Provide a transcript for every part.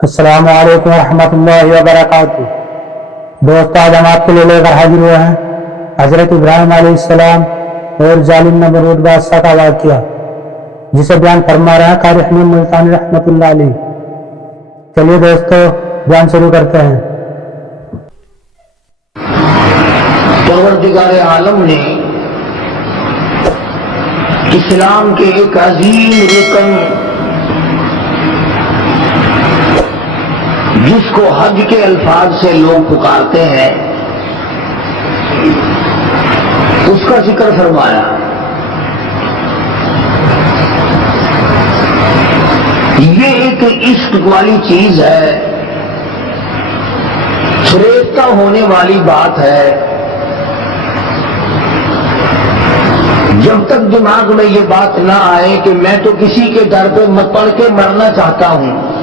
السلام علیکم ورحمۃ اللہ وبرکاتہ۔ دوست، آج ہم آپ کے لیے لے کر حاضر ہوئے ہیں حضرت ابراہیم علیہ السلام اور ظالم نمرود بادشاہ کا واقعہ، جسے بیان فرما رہا ہے قاری حمید ملتانی رحمۃ اللہ علیہ۔ چلیے دوستو، بیان شروع کرتے ہیں۔ پروردگار عالم نے اسلام کے ایک عظیم رکن جس کو حج کے الفاظ سے لوگ پکارتے ہیں، اس کا ذکر فرمایا۔ یہ ایک عشق والی چیز ہے، فریفتہ ہونے والی بات ہے۔ جب تک دماغ میں یہ بات نہ آئے کہ میں تو کسی کے در پہ مت پڑ کے مرنا چاہتا ہوں۔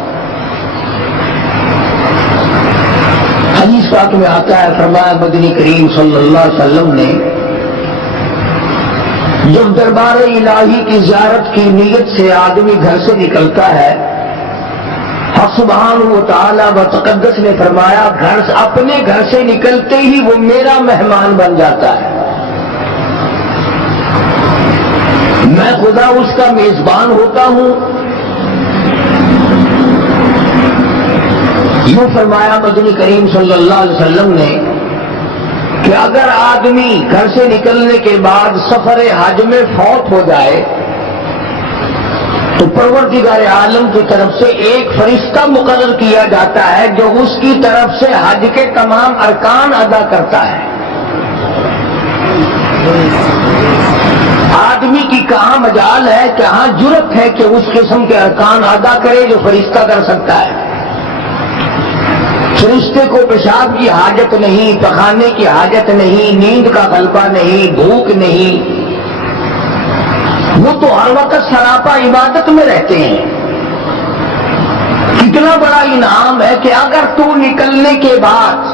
حدیث پاک میں آتا ہے، فرمایا مدنی کریم صلی اللہ علیہ وسلم نے جب دربار الہی کی زیارت کی نیت سے آدمی گھر سے نکلتا ہے، حق سبحانہ و تعالی و تقدس نے فرمایا اپنے گھر سے نکلتے ہی وہ میرا مہمان بن جاتا ہے، میں خدا اس کا میزبان ہوتا ہوں۔ یوں فرمایا مدنی کریم صلی اللہ علیہ وسلم نے کہ اگر آدمی گھر سے نکلنے کے بعد سفر حج میں فوت ہو جائے تو پروردگار عالم کی طرف سے ایک فرشتہ مقرر کیا جاتا ہے جو اس کی طرف سے حج کے تمام ارکان ادا کرتا ہے۔ آدمی کی کہاں مجال ہے، کہاں جرت ہے کہ اس قسم کے ارکان ادا کرے جو فرشتہ کر سکتا ہے۔ فرشتے کو پیشاب کی حاجت نہیں، پخانے کی حاجت نہیں، نیند کا غلبہ نہیں، بھوک نہیں، وہ تو ہر وقت سراپا عبادت میں رہتے ہیں۔ کتنا بڑا انعام ہے کہ اگر تو نکلنے کے بعد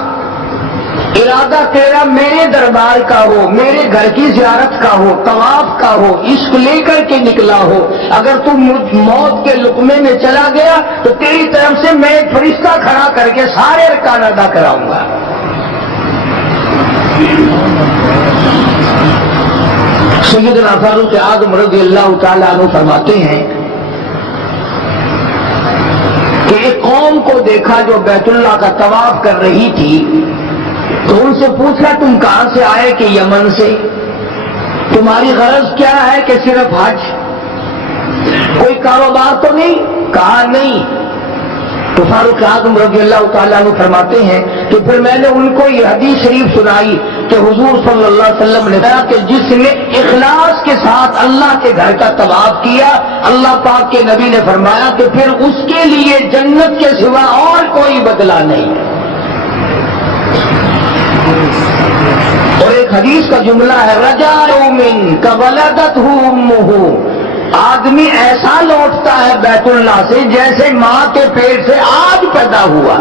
ارادہ تیرا میرے دربار کا ہو، میرے گھر کی زیارت کا ہو، طواف کا ہو، عشق لے کر کے نکلا ہو، اگر تو موت کے لقمے میں چلا گیا تو تیری طرف سے میں ایک فرشتہ کھڑا کر کے سارے ارکان ادا کراؤں گا۔ سیدنا فاروق اعظم رضی اللہ تعالیٰ عنہ فرماتے ہیں کہ ایک قوم کو دیکھا جو بیت اللہ کا طواف کر رہی تھی، تو ان سے پوچھا تم کہاں سے آئے؟ کہ یمن سے۔ تمہاری غرض کیا ہے؟ کہ صرف حج، کوئی کاروبار تو نہیں؟ کہا نہیں۔ تو فاروق اعظم رضی اللہ تعالیٰ عنہ فرماتے ہیں کہ پھر میں نے ان کو یہ حدیث شریف سنائی کہ حضور صلی اللہ علیہ وسلم نے کہا کہ جس نے اخلاص کے ساتھ اللہ کے گھر کا طواف کیا، اللہ پاک کے نبی نے فرمایا کہ پھر اس کے لیے جنت کے سوا اور کوئی بدلہ نہیں۔ اور ایک حدیث کا جملہ ہے، رجاء من کولدتہ امہ، آدمی ایسا لوٹتا ہے بیت اللہ سے جیسے ماں کے پیٹ سے آج پیدا ہوا۔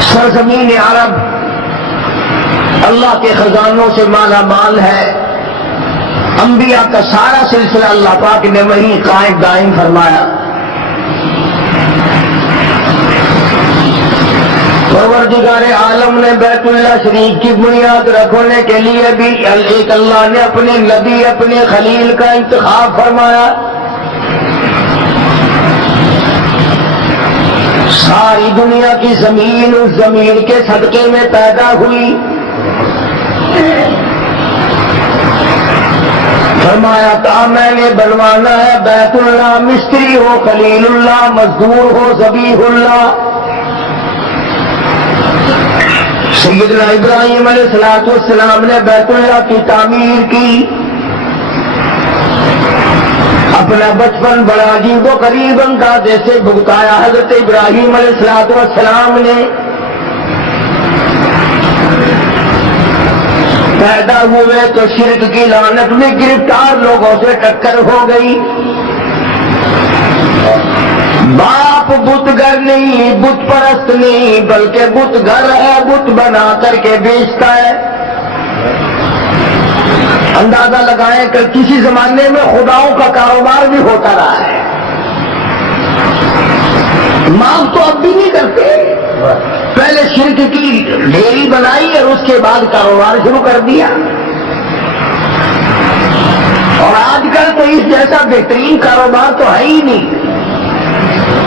سرزمین عرب اللہ کے خزانوں سے مالا مال ہے، انبیاء کا سارا سلسلہ اللہ پاک نے وہیں قائم دائم فرمایا۔ پروردگار عالم نے بیت اللہ شریف کی بنیاد رکھنے کے لیے بھی ایک اللہ نے اپنے نبی، اپنے خلیل کا انتخاب فرمایا۔ ساری دنیا کی زمین اس زمین کے صدقے میں پیدا ہوئی۔ فرمایا تھا میں نے بنوانا ہے بیت اللہ، مستری ہو خلیل اللہ، مزدور ہو ذبیح اللہ۔ سیدنا ابراہیم علیہ السلام نے بیت اللہ کی تعمیر کی۔ اپنا بچپن بڑا عجیب و غریب انداز سے بھگتایا حضرت ابراہیم علیہ السلام نے۔ پیدا ہوئے تو شرک کی لعنت میں گرفتار لوگوں سے ٹکر ہو گئی۔ باپ بت گھر نہیں، بت پرست نہیں، بلکہ بت گھر ہے، بت بنا کر کے بیچتا ہے۔ اندازہ لگائیں کہ کسی زمانے میں خداؤں کا کاروبار بھی ہوتا رہا ہے. مانگ تو اب بھی نہیں کرتے. پہلے شرک کی ڈھیری بنائی اور اس کے بعد کاروبار شروع کر دیا. اور آج کل تو اس جیسا بہترین کاروبار تو ہے ہی نہیں.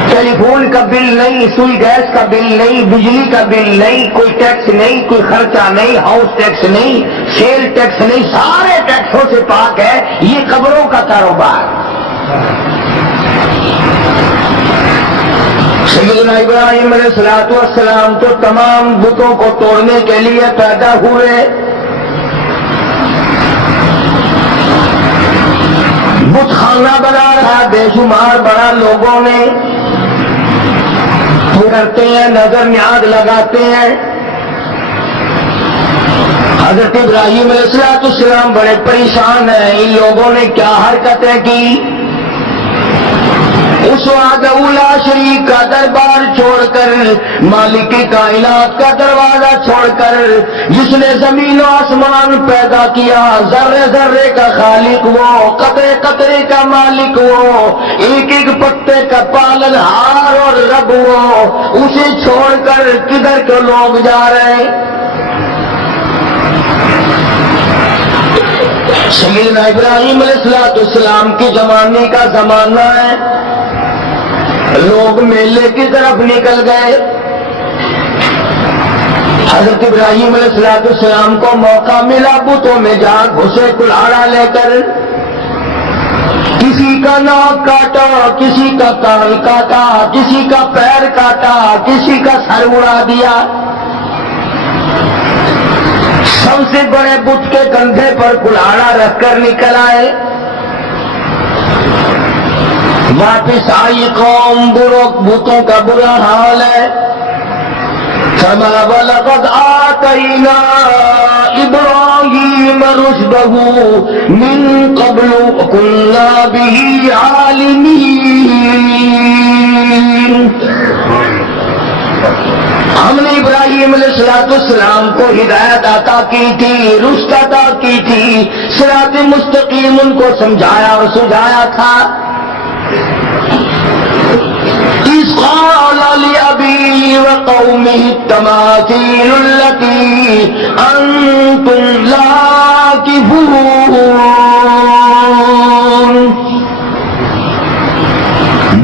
ٹیلی فون کا بل نہیں, سوئی گیس کا بل نہیں, بجلی کا بل نہیں, کوئی ٹیکس نہیں, کوئی خرچہ نہیں, ہاؤس ٹیکس نہیں, سیل ٹیکس نہیں, سارے ٹیکسوں سے پاک ہے یہ قبروں کا کاروبار. سیدنا ابراہیم علیہ الصلوۃ والسلام تو تمام بتوں کو توڑنے کے لیے پیدا ہوئے. بت خانہ بنا رہا بے شمار بڑا لوگوں نے کرتے ہیں, نظر نیاز لگاتے ہیں. حضرت ابراہیم علیہ السلام بڑے پریشان ہیں. ان لوگوں نے کیا حرکتیں کی. اس وحدہ لا شریک کا دربار چھوڑ کر, مالک کائنات کا دروازہ چھوڑ کر, جس نے زمین و آسمان پیدا کیا, ذرے ذرے کا خالق وہ, قطرے قطرے کا مالک وہ, ایک ایک پتے کا پالن ہار اور رب وہ, اسے چھوڑ کر کدھر کے لوگ جا رہے ہیں. سیدنا ابراہیم علیہ السلام کے زمانے کا زمانہ ہے. لوگ میلے کی طرف نکل گئے. حضرت ابراہیم علیہ السلام کو موقع ملا بتوں میں جا گھسے کلاڑا لے کر. کسی کا ناک کاٹا, کسی کا کان کاٹا, کسی کا پیر کاٹا, کسی کا سر اڑا دیا. سب سے بڑے بت کے کندھے پر کلاڑا رکھ کر نکل آئے. واپس آئی قوم, بتوں کا برا حال ہے. فرمایا وَلَقَدْ آتَيْنَا إِبْرَاهِيمَ رُشْدَهُ مِن قَبْلُ وَكُنَّا بِهِ عَالِمِينَ. ہم نے ابراہیم علیہ السلام کو ہدایت عطا کی تھی, رشد عطا کی تھی, صراط مستقیم ان کو سمجھایا اور سجھایا تھا. إِذْ قَالَ لِأَبِيهِ وَقَوْمِهِ التَّمَاثِيلُ الَّتِي أَنْتُمْ عَاكِفُونَ.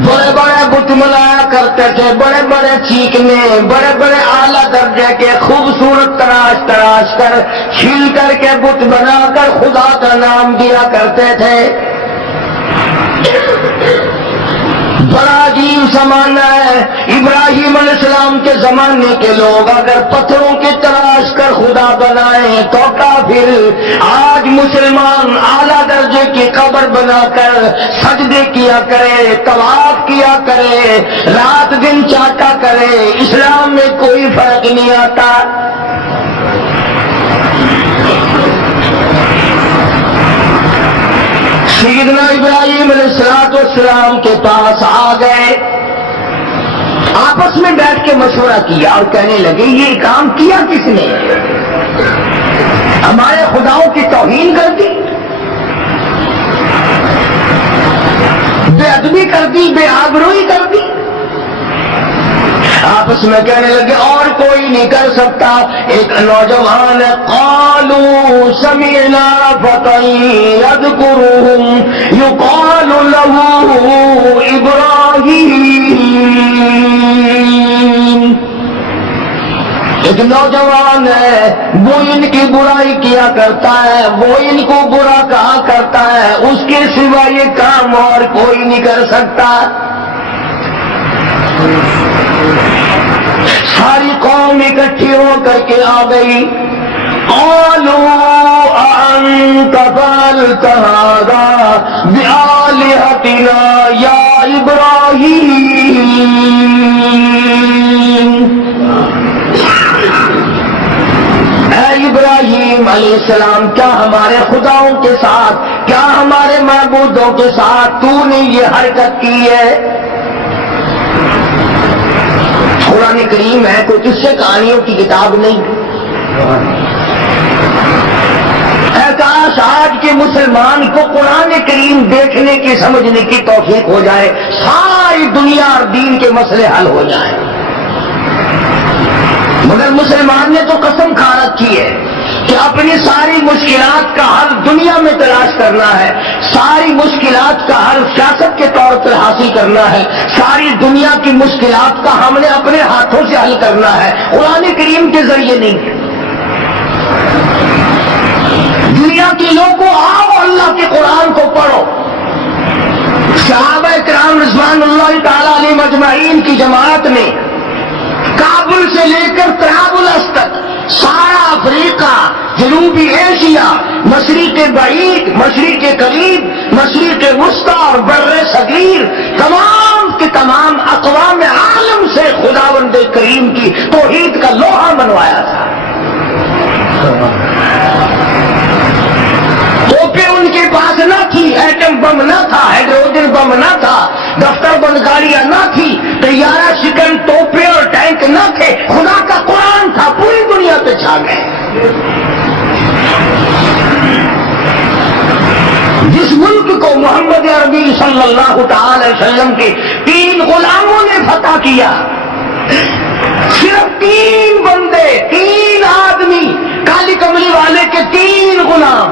بڑے بڑے بت منایا کرتے تھے, بڑے بڑے چیکنے, بڑے بڑے اعلیٰ درجے کے خوبصورت تراش تراش کر چھیل کر کے بت بنا کر خدا کا نام دیا کرتے تھے. بڑا عجیب زمانہ ہے. ابراہیم علیہ السلام کے زمانے کے لوگ اگر پتھروں کی تلاش کر خدا بنائیں تو کافر. آج مسلمان اعلیٰ درجے کی قبر بنا کر سجدے کیا کرے, طواف کیا کرے, رات دن چاٹا کرے, اسلام میں کوئی فرق نہیں آتا. سیدنا ابراہیم علیہ السلام کے پاس آ گئے, آپس میں بیٹھ کے مشورہ کیا اور کہنے لگے یہ کام کیا کس نے؟ ہمارے خداؤں کی توہین کر دی, بے ادبی کر دی, بے آبروئی کر دی. آپس میں کہنے لگے اور کوئی نہیں کر سکتا. ایک نوجوان قالوا سمعنا فتى يذكرهم يقال له ابراہیم. ایک نوجوان ہے, وہ ان کی برائی کیا کرتا ہے, وہ ان کو برا کہا کرتا ہے, اس کے سوا یہ کام اور کوئی نہیں کر سکتا. ساری قوم اکٹھی ہو کر کے آ گئی. قالوا أأنت فعلت هذا بآلهتنا يا إبراهيم. اے ابراہیم علیہ السلام, کیا ہمارے خداؤں کے ساتھ, کیا ہمارے معبودوں کے ساتھ تو نے یہ حرکت کی ہے؟ قرآن کریم ہے, کوئی قصے کہانیوں کی کتاب نہیں. کاش کاش آج کے مسلمان کو قرآن کریم دیکھنے کی سمجھنے کی توفیق ہو جائے، ساری دنیا اور دین کے مسئلے حل ہو جائیں۔ مگر مسلمان نے تو قسم کھا رکھی ہے کہ اپنی ساری مشکلات کا حل دنیا میں تلاش کرنا ہے، ساری مشکلات کا حل سیاست کے طور پر حاصل کرنا ہے، ساری دنیا کی مشکلات کا ہم نے اپنے ہاتھوں سے حل کرنا ہے، قرآن کریم کے ذریعے نہیں۔ دنیا کے لوگوں آؤ اللہ کے قرآن کو پڑھو۔ صحابہ کرام رضوان اللہ تعالی علیہم اجمعین کی جماعت نے کابل سے لے کر طرابلس تک سارا افریقہ، جنوبی ایشیا، مشرق بعید، مشرق قریب، مشرق وسطی اور بر صغیر، تمام کے تمام اقوام عالم سے خداوند کریم کی توحید کا لوہا منوایا تھا۔ توپیں ان کے پاس نہ تھی، ایٹم بم نہ تھا، ہائیڈروجن بم نہ تھا، دفتر بند گاڑیاں نہ تھی، طیارہ شکن توپیں اور ٹینک نہ تھے، خدا کا قرآن تھا، پوری دنیا پہ چھا گئے۔ جس ملک کو محمد عربی صلی اللہ تعالی علیہ وسلم کے 3 غلاموں نے فتح کیا، صرف 3 بندے، 3 آدمی، کالی کملی والے کے 3 غلام،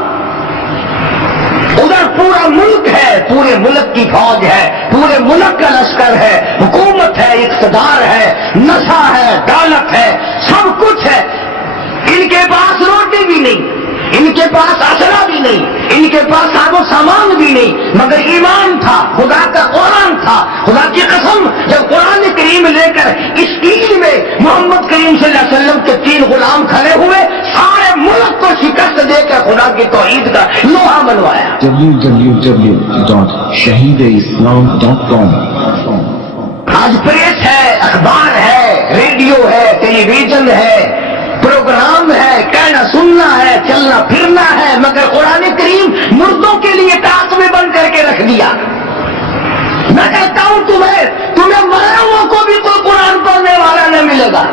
ادھر پورا ملک ہے، پورے ملک کی فوج ہے، پورے ملک کا لشکر ہے، حکومت ہے، اقتدار ہے، نشہ ہے، دولت ہے، سب کچھ ہے، ان کے پاس روٹی بھی نہیں، ان کے پاس اسلحہ بھی نہیں، ان کے پاس ساز و سامان بھی نہیں، مگر ایمان تھا، خدا کا قرآن تھا۔ خدا کی قسم، جب قرآن کریم لے کر اس عید میں محمد کریم صلی اللہ علیہ وسلم کے 3 غلام کھڑے ہوئے، سارے ملک کو شکست دے کر خدا کی توحید کا لوہا منوایا۔ www.shahideislam.com آج پریس ہے، اخبار ہے، ریڈیو ہے، ٹیلی ویژن ہے، پروگرام ہے، کہنا سننا ہے، چلنا پھرنا ہے، مگر قرآن کریم مردوں کے لیے ٹاس میں بند کر کے رکھ دیا۔ میں کہتا ہوں تمہیں مرے ہوا کو بھی کوئی قرآن پڑھنے والا نہ ملے گا۔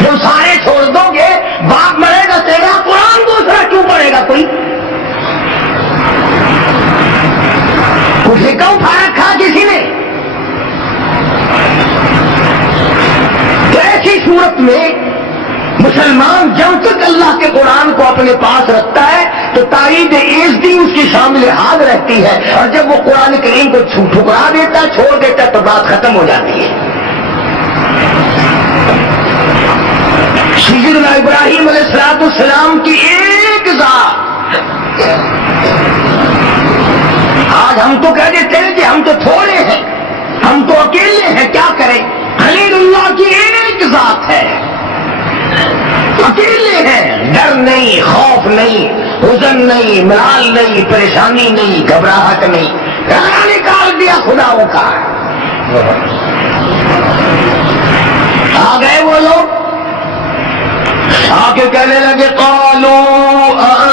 جب سارے چھوڑ دو گے، باپ مرے گا تیرا، قرآن دوسرا کیوں پڑھے گا کوئی؟ کچھ کیوں پھاڑا کھا کسی نے؟ تو ایسی صورت میں مسلمان جب تک اللہ کے قرآن کو اپنے پاس رکھتا ہے تو تائید عزتی اس کی شامل حال رہتی ہے، اور جب وہ قرآن کریم کو ٹھکرا دیتا ہے، چھوڑ دیتا ہے، تو بات ختم ہو جاتی ہے۔ سیدنا ابراہیم علیہ السلام کی ایک ذات، آج ہم تو کہہ دیتے ہیں کہ ہم تو تھوڑے ہیں، ہم تو اکیلے ہیں، کیا کریں؟ خلیل اللہ کی ایک ذات ہے، اکیلے ہیں، ڈر نہیں، خوف نہیں، حزن نہیں، ملال نہیں، پریشانی نہیں، گھبراہٹ نہیں، گانا نکال دیا خداؤں کا۔ آ گئے وہ لوگ، آ کے کہنے لگے قالوا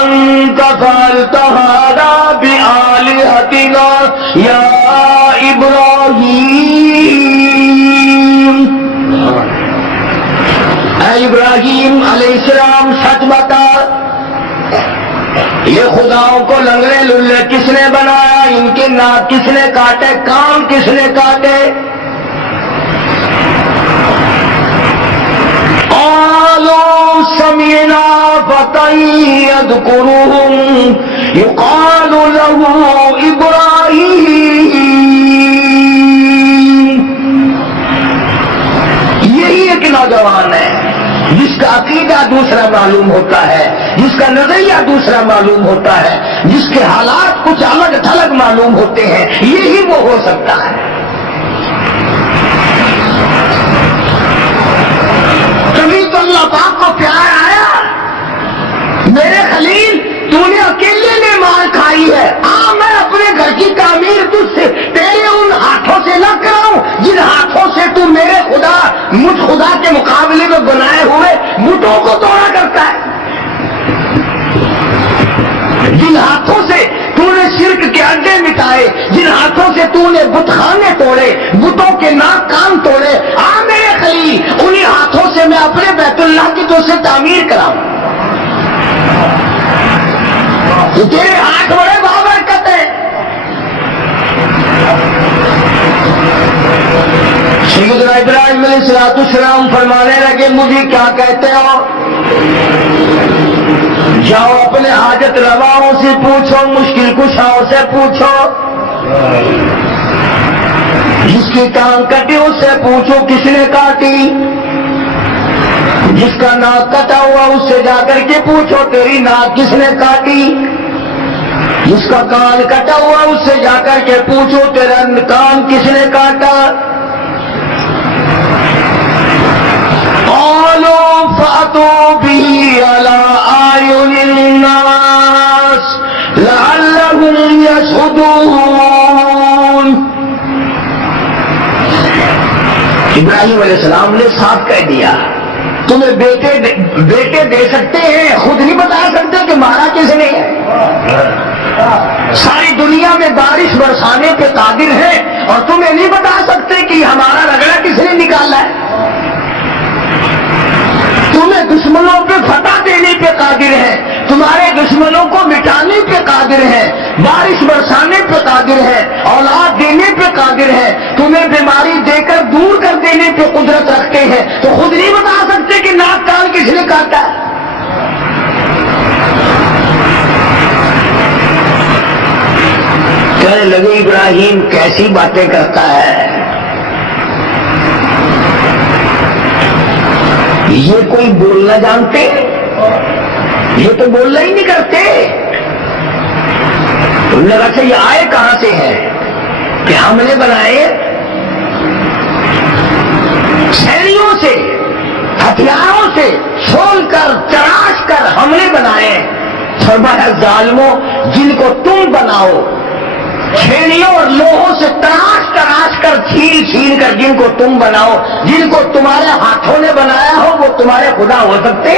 انت فعلت هذا بآلهتنا یا ابراہیم، اے ابراہیم علیہ السلام سچ بتا، یہ خداؤں کو لنگڑے للے کس نے بنایا؟ ان کے ناک کس نے کاٹے؟ کان کس نے کاٹے؟ قالوا سمعنا فتى يذكرهم يقال له ابراہیم، یہی ایک نوجوان ہے جس کا عقیدہ دوسرا معلوم ہوتا ہے، جس کا نظریہ دوسرا معلوم ہوتا ہے، جس کے حالات کچھ الگ تھلگ معلوم ہوتے ہیں، یہی وہ ہو سکتا ہے۔ کبھی تو اللہ پاک کو پیار آیا، میرے خلیل تو نے اکیلے نے مار کھائی ہے، میں اپنے گھر کی تعمیر تجھ سے تیرے ان ہاتھوں سے نہ کراؤں جن ہاتھوں سے تو میرے خدا، مجھ خدا کے مقابلے میں بنائے ہوئے بتوں کو توڑا کرتا ہے، جن ہاتھوں سے تو نے شرک کے اڈے مٹائے، جن ہاتھوں سے تو نے بت خانے توڑے، بتوں کے ناک کان توڑے، میرے خلیل انہی ہاتھوں سے میں اپنے بیت اللہ کی تو سے تعمیر کراؤں۔ تو تیرے ہاتھ بڑے بابرکت ہیں. سیدنا ابراہیم علیہ السلام فرمانے لگے مجھے کیا کہتے ہو؟ جاؤ اپنے حاجت رواؤں سے پوچھو، مشکل کشاؤں سے پوچھو، جس کی ٹانگ کٹی اس سے پوچھو کس نے کاٹی، جس کا ناک کٹا ہوا اس سے جا کر کے پوچھو تیری ناک کس نے کاٹی، جس کا کان کٹا ہوا اس سے جا کر کے پوچھو تیرا کان کس نے کاٹا. قالوا فأتوا به على أعين الناس لعلهم يشهدون. ابراہیم علیہ السلام نے صاف کہہ دیا تمہیں بیٹے دے سکتے ہیں، خود نہیں بتا سکتے کہ مارا کس نے ہے. ساری دنیا میں بارش برسانے پہ قادر ہے اور تمہیں نہیں بتا سکتے کہ ہمارا رگڑا کس نے نکالا ہے. تمہیں دشمنوں پہ فتح دینے پہ قادر ہے، تمہارے دشمنوں کو مٹانے پہ قادر ہے، بارش برسانے پہ قادر ہے، اولاد دینے پہ قادر ہے، تمہیں بیماری دے کر دور کر دینے پہ قدرت رکھتے ہیں، تو خود نہیں بتا سکتے کہ ناک کان کس نے کاٹا ہے. کہنے لگے ابراہیم کیسی باتیں کرتا ہے، یہ کوئی بولنا جانتے، یہ تو بولنا ہی نہیں کرتے. لگا سے یہ آئے کہاں سے ہے کہ ہم نے بنائے شہریوں سے، ہتھیاروں سے چھول کر تراش کر ہم نے بنائے. فرمایا ظالموں جن کو تم بناؤ چھیڑیوں اور لوہوں سے تراش کر چھین کر جن کو تم بناؤ، جن کو تمہارے ہاتھوں نے بنایا ہو وہ تمہارے خدا ہو سکتے.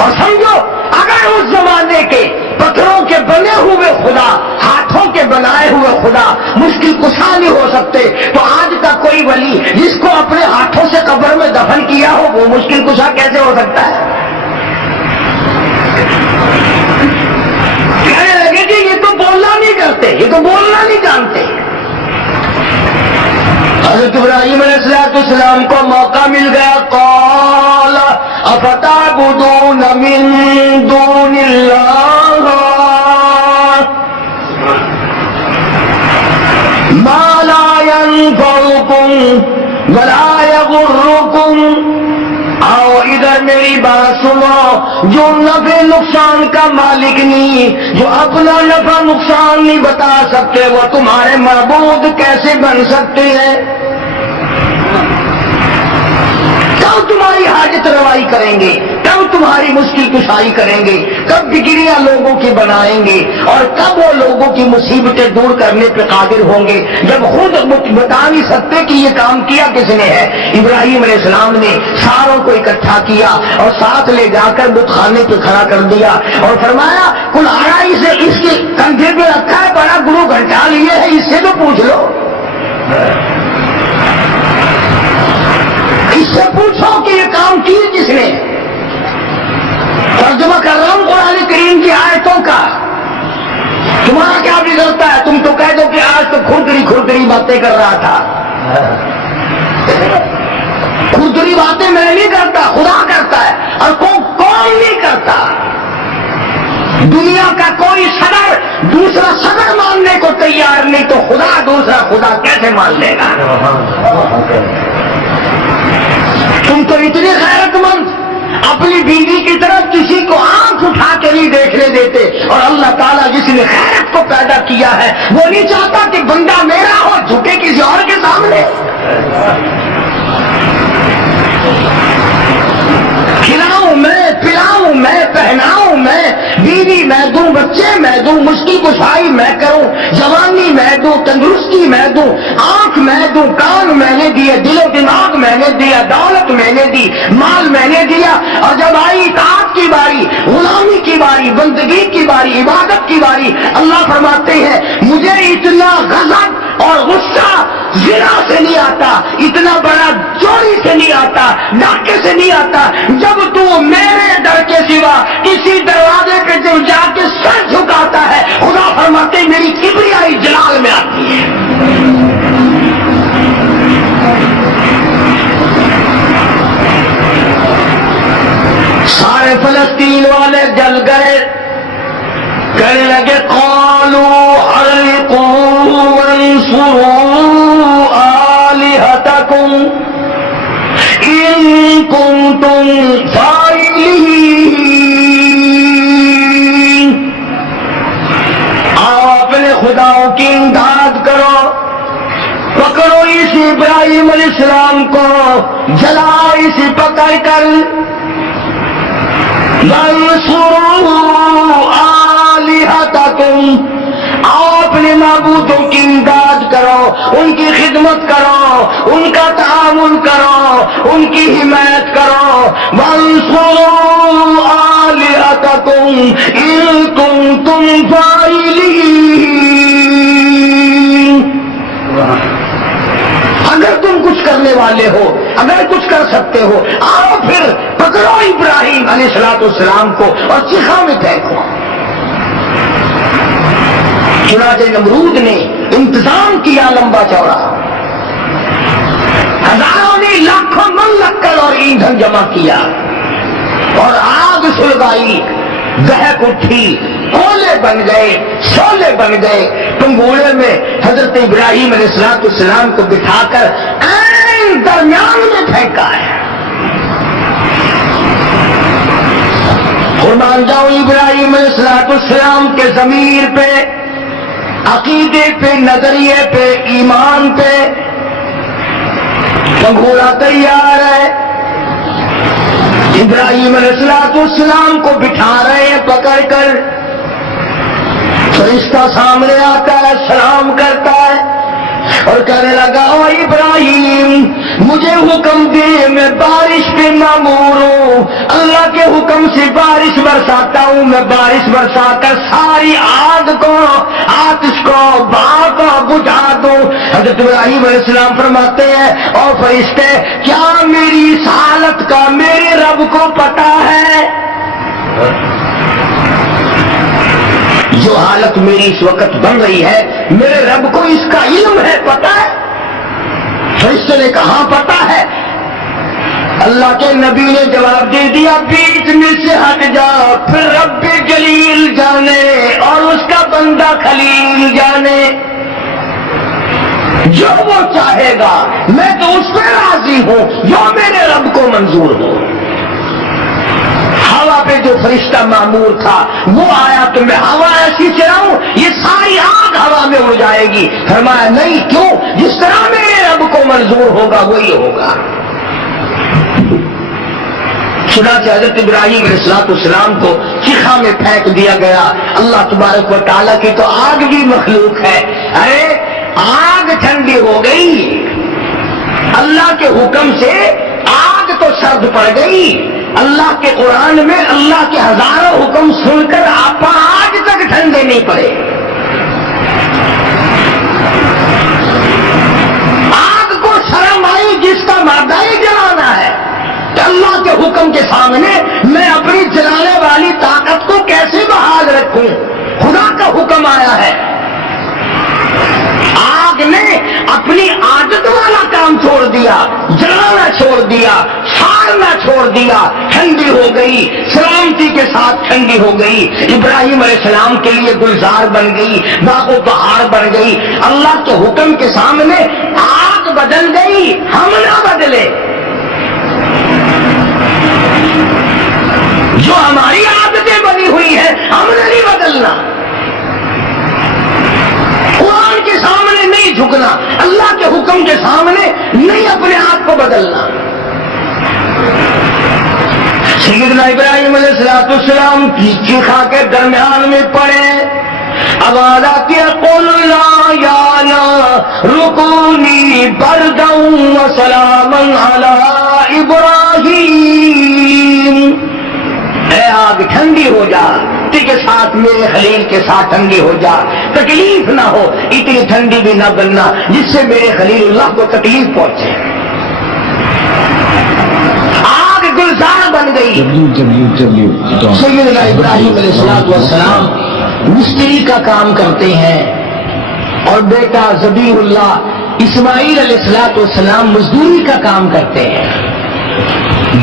اور سمجھو اگر اس زمانے کے پتھروں کے بنے ہوئے خدا، ہاتھوں کے بنائے ہوئے خدا مشکل کشا نہیں ہو سکتے، تو آج کا کوئی ولی جس کو اپنے ہاتھوں سے قبر میں دفن کیا ہو وہ مشکل کشا کیسے ہو سکتا ہے؟ کہنے لگے کہ یہ تو بولنا نہیں کرتے، یہ تو بولنا نہیں جانتے. حضرت ابراہیم علیہ السلام کو موقع مل گیا. قال افتعبدون من دون اللہ ما لا ينفعكم ولا يضركم. آؤ ادھر میری بات سنو، جو نفع نقصان کا مالک نہیں، جو اپنا نفع نقصان نہیں بتا سکتے، وہ تمہارے معبود کیسے بن سکتے ہیں؟ کب تمہاری حاجت روائی کریں گے، کب تمہاری مشکل کشائی کریں گے، کب بگڑیاں لوگوں کی بنائیں گے، اور کب وہ لوگوں کی مصیبتیں دور کرنے پہ قادر ہوں گے جب خود بتا نہیں سکتے کہ یہ کام کیا کس نے ہے. ابراہیم علیہ السلام نے ساروں کو اکٹھا کیا اور ساتھ لے جا کر بت خانے پہ کھڑا کر دیا اور فرمایا کلاڑائی سے اس کے کندھے پہ رکھا ہے، بڑا گرو گھنٹا لیے ہے، اس سے تو پوچھ لو، اس سے پوچھو کہ یہ کام کیے کس نے. ترجمہ کر رہا ہوں قرآن کریم کی آیتوں کا. تمہارا کیا بگڑتا ہے؟ تم تو کہہ دو کہ آج تو کھردری باتیں کر رہا تھا. کھردری باتیں میں نہیں کرتا، خدا کرتا ہے، اور کون نہیں کرتا. دنیا کا کوئی صدر دوسرا صدر ماننے کو تیار نہیں تو خدا دوسرا خدا کیسے مان لے گا؟ تم تو اتنے غیرت مند اپنی بیوی کی طرف کسی کو آنکھ اٹھا کے نہیں دیکھنے دیتے، اور اللہ تعالیٰ جس نے غیرت کو پیدا کیا ہے وہ نہیں چاہتا کہ بندہ میرا ہو جھکے کسی اور کے سامنے. کھلاؤں میں، پلاؤں میں، پہناؤں میں، بیوی میں دوں، بچے میں دوں، مشکل کشائی میں کروں، جوانی میں دوں، تندرستی میں دوں، آنکھ میں دوں، کان میں نے دیے، دل و دماغ میں نے دیا، دولت میں نے دی، مال میں نے دیا، اور جب آئی اطاعت کی باری، غلامی کی باری، بندگی کی باری، عبادت کی باری، اللہ فرماتے ہیں مجھے اتنا غضب اور غصہ زنا سے نہیں آتا، اتنا بڑا چوری سے نہیں آتا، ڈاکے سے نہیں آتا، جب تو میرے در کے سوا کسی دروازے پہ جب جا کے سر جھکاتا ہے، خدا فرماتے میری کبریائی جلال میں آتی ہے۔ سارے فلسطین والے جل گئے، کہنے لگے قالوا حرقوا وانصروا آلہتکم ان کنتم فاعلین۔ آپ اپنے خداؤں کی امداد کرو، پکڑو اس ابراہیم علیہ السلام کو، جلاؤ اسے پکڑ کر، وانصروا آلہتکم، اپنے معبودوں کی امداد کرو، ان کی خدمت کرو، ان کا تعاون کرو، ان کی حمایت کرو۔ وانصروا آلہتکم ان کنتم فاعلین، اگر تم کچھ کرنے والے ہو، اگر کچھ کر سکتے ہو، آؤ پھر پکڑو ابراہیم علیہ السلام کو اور چیخا میں پھینکو۔ چنانچہ نمرود نے انتظام کیا لمبا چوڑا، ہزاروں نے لاکھوں من لکڑ اور ایندھن جمع کیا اور آگ سلگائی، دہک اٹھی، کولے بن گئے، شعلے بن گئے۔ پنگوڑے میں حضرت ابراہیم علیہ السلام کو بٹھا کر عین درمیان میں پھینکا ہے۔ قربان جاؤ ابراہیم علیہ السلام کے ضمیر پہ، عقیدے پہ، نظریے پہ، ایمان پہ۔ پنگھوڑا تیار ہے، ابراہیم علیہ السلام کو بٹھا رہے ہیں پکڑ کر۔ فرشتہ سامنے آتا ہے، سلام کرتا ہے اور کہنے لگا او ابراہیم مجھے حکم دے، میں بارش پہ مامور ہوں، اللہ کے حکم سے بارش برساتا ہوں، میں بارش برسا کر ساری آگ کو، آتش کو، باغ کو بجھا دوں۔ حضرت ابراہیم علیہ السلام فرماتے ہیں او فرشتے کیا میری اس حالت کا میرے رب کو پتا ہے؟ جو حالت میری اس وقت بن رہی ہے میرے رب کو اس کا علم ہے، پتا ہے؟ فرشتے نے کہا پتا ہے۔ اللہ کے نبی نے جواب دے دیا بیچ میں سے ہٹ جا، پھر رب جلیل جانے اور اس کا بندہ خلیل جانے، جو وہ چاہے گا میں تو اس پہ راضی ہوں جو میرے رب کو منظور ہو۔ ہوا پہ جو فرشتہ معمور تھا وہ آیا تو میں ہوا ایسی چلاؤں یہ ساری آگ ہوا میں اڑ جائے گی؟ فرمایا نہیں، کیوں؟ جس طرح میرے رب کو منظور ہوگا وہی ہوگا۔ چنانچہ حضرت ابراہیم علیہ السلام کو چیخا میں پھینک دیا گیا۔ اللہ تبارک و تعالیٰ کی تو آگ بھی مخلوق ہے، ارے آگ ٹھنڈی ہو گئی، اللہ کے حکم سے آگ تو سرد پڑ گئی۔ اللہ کے قرآن میں اللہ کے ہزاروں حکم سن کر آپ آج تک ٹھنڈے نہیں پڑے۔ آگ کو شرم آئی جس کا مادہ ہی جلانا ہے، کہ اللہ کے حکم کے سامنے میں اپنی جلانے والی طاقت کو کیسے بحال رکھوں؟ خدا کا حکم آیا ہے۔ آگ نے اپنی عادت والا کام چھوڑ دیا، جلانا چھوڑ دیا، ساڑنا چھوڑ دیا، ٹھنڈی ہو گئی، سلامتی کے ساتھ ٹھنڈی ہو گئی، ابراہیم علیہ السلام کے لیے گلزار بن گئی، باغ و بہار بن گئی۔ اللہ کے حکم کے سامنے آگ بدل گئی، ہم نہ بدلے۔ جو ہماری عادتیں بنی ہوئی ہیں ہم نے نہیں بدلنا، قرآن کے سامنے نہیں جھکنا، اللہ کے حکم کے سامنے نہیں اپنے آپ کو بدلنا۔ سیدنا ابراہیم علیہ السلام کی چیخا کے درمیان میں پڑے، آواز آتی ہے قل لا یا رکونی بردا وسلاما علی ابراہیم۔ اے آگ کہ ٹھنڈی ہو جا، کے ساتھ میرے خلیل کے ساتھ ٹھنڈی ہو جا، تکلیف نہ ہو، اتنی ٹھنڈی بھی نہ بننا جس سے میرے خلیل اللہ کو تکلیف پہنچے۔ آگ گلزار بن گئی۔ سیدنا ابراہیم علیہ السلام مستری کا کام کرتے ہیں اور بیٹا ذبیح اللہ اسماعیل علیہ السلام مزدوری کا کام کرتے ہیں۔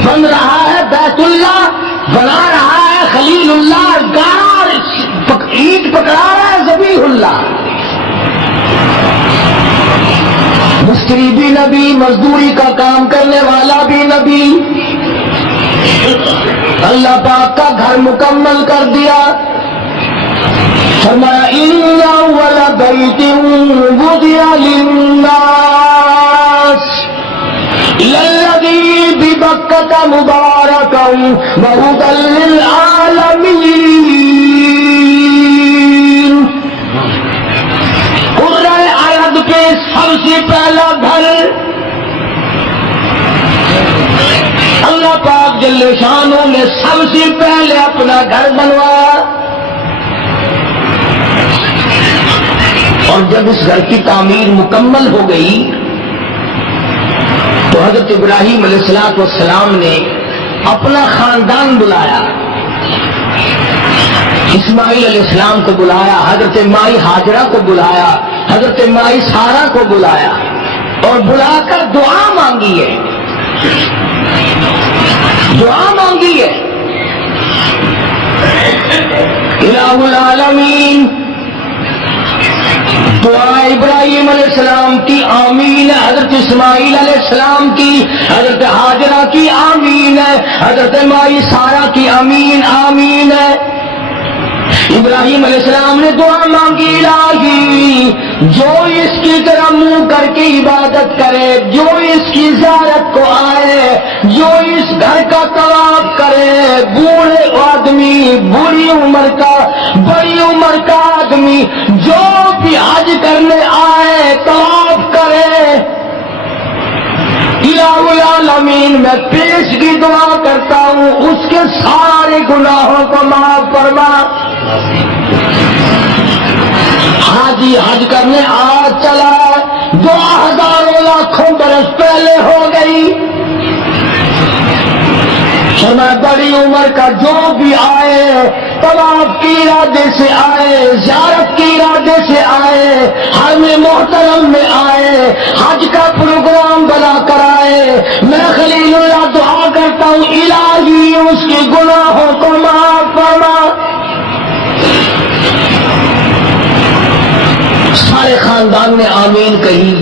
بن رہا ہے بیت اللہ، بنا رہا ہے خلیل اللہ، گار اینٹ پکڑا رہا ہے ذبیح اللہ۔ مستری بھی نبی، مزدوری کا کام کرنے والا بھی نبی۔ اللہ پاک کا گھر مکمل کر دیا، فرمایا ان اول بیت وضع للناس للذی ببکۃ مبارکا وہدی للعالمین۔ قرۂ ارض پہ سب سے پہلا گھر اللہ پاک جل شانہ نے سب سے پہلے اپنا گھر بنوایا، اور جب اس گھر کی تعمیر مکمل ہو گئی تو حضرت ابراہیم علیہ السلام نے اپنا خاندان بلایا، اسماعیل علیہ السلام کو بلایا، حضرت مائی ہاجرہ کو بلایا، حضرت مائی سارہ کو بلایا اور بلا کر دعا مانگی ہے، دعا مانگی ہے۔ الہ العالمین، دعا ابراہیم علیہ السلام کی آمین ہے، حضرت اسماعیل علیہ السلام کی، حضرت ہاجرہ کی آمین ہے، حضرت مائی سارہ کی آمین آمین ہے۔ ابراہیم علیہ السلام نے دعا مانگی، الہی جو اس کی طرح منہ کر کے عبادت کرے، جو اس کی زیارت کو آئے، جو اس گھر کا طواف کرے، بوڑھے آدمی، بوڑھی عمر کا، بڑی عمر کا آدمی، جو بھی حج کرنے آئے، طواف کرے، الہ العالمین میں پیش کی دعا کرتا ہوں اس کے سارے گناہوں کو معاف فرما۔ حاجی حج کرنے آج چلا، 2000 لاکھوں برس پہلے ہو گئی، میں بڑی عمر کا جو بھی آئے، طواف کی ارادے سے آئے، زیارت کی ارادے سے آئے، حرم محترم میں آئے، حج کا پروگرام بنا کر آئے، میں خلیل اللہ دعا کرتا ہوں الہی اس کے گناہوں کو معاف فرما۔ سارے خاندان نے آمین کہی۔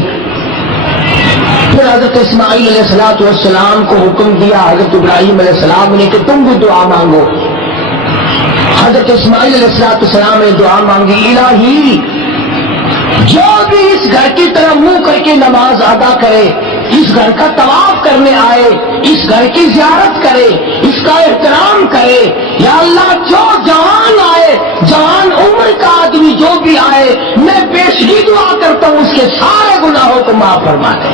پھر حضرت اسماعیل علیہ السلام کو حکم دیا حضرت ابراہیم علیہ السلام نے کہ تم بھی دعا مانگو۔ حضرت اسماعیل علیہ السلام نے دعا مانگی، الہی جو بھی اس گھر کی طرف منہ کر کے نماز ادا کرے، اس گھر کا طواف کرنے آئے، اس گھر کی زیارت کرے، اس کا احترام کرے، یا اللہ جو جوان آئے، جوان عمر کا آدمی جو بھی آئے، میں پیشگی دعا کرتا ہوں اس کے سارے گناہوں کو معاف فرما دے۔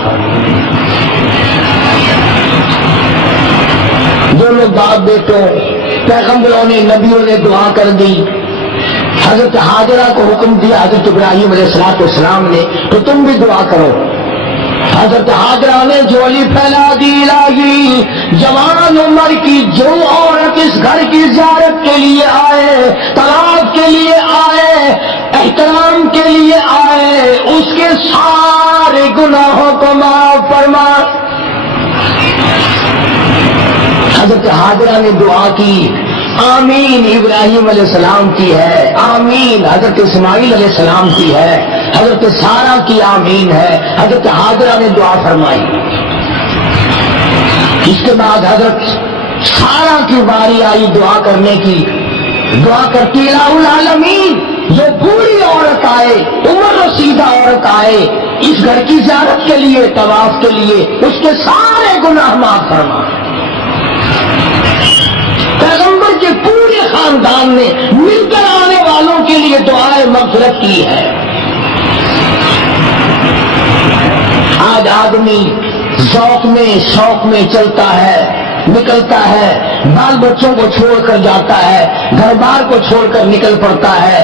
دونوں باپ بیٹوں، پیغمبروں نے، نبیوں نے دعا کر دی۔ حضرت ہاجرہ کو حکم دیا حضرت ابراہیم علیہ السلام نے تو تم بھی دعا کرو۔ حضرت ہاجرہ نے جھولی پھیلا دی، الہی جوان عمر کی جو عورت اس گھر کی زیارت کے لیے آئے، طواف کے لیے آئے، احترام کے لیے آئے، اس کے سارے گناہوں کو معاف فرما۔ حضرت ہاجرہ نے دعا کی، آمین ابراہیم علیہ السلام کی ہے، آمین حضرت اسماعیل علیہ السلام کی ہے، حضرت سارہ کی آمین ہے، حضرت ہاجرہ نے دعا فرمائی۔ اس کے بعد حضرت سارہ کی باری آئی دعا کرنے کی، دعا کرتی الہ العالمین جو بوڑھی عورت آئے، عمر رسیدہ عورت آئے اس گھر کی زیارت کے لیے، طواف کے لیے، اس کے سارے گناہ معاف فرما۔ پیغمبر کے پورے خاندان نے مل کر آنے والوں کے لیے دعائیں مغفرت کی ہے۔ آج آدمی ذوق میں شوق میں چلتا ہے، نکلتا ہے، بال بچوں کو چھوڑ کر جاتا ہے، گھر بار کو چھوڑ کر نکل پڑتا ہے،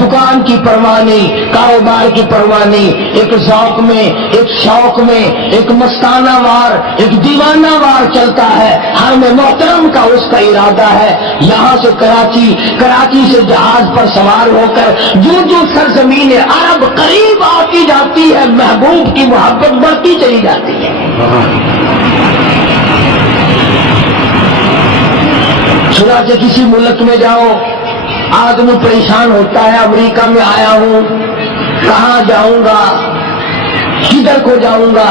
دکان کی پرواہ نہیں، کاروبار کی پرواہ نہیں، ایک ذوق میں، ایک شوق میں، ایک مستانہ وار، ایک دیوانہ وار چلتا ہے، ہر میں محترم کا اس کا ارادہ ہے یہاں سے کراچی سے جہاز پر سوار ہو کر جو سرزمین عرب قریب آتی جاتی ہے، محبوب کی محبت بڑھتی چلی جاتی ہے۔ چنانچہ کسی ملک میں جاؤ، آدمی پریشان ہوتا ہے، امریکہ میں آیا ہوں، کہاں جاؤں گا، کدھر کو جاؤں گا،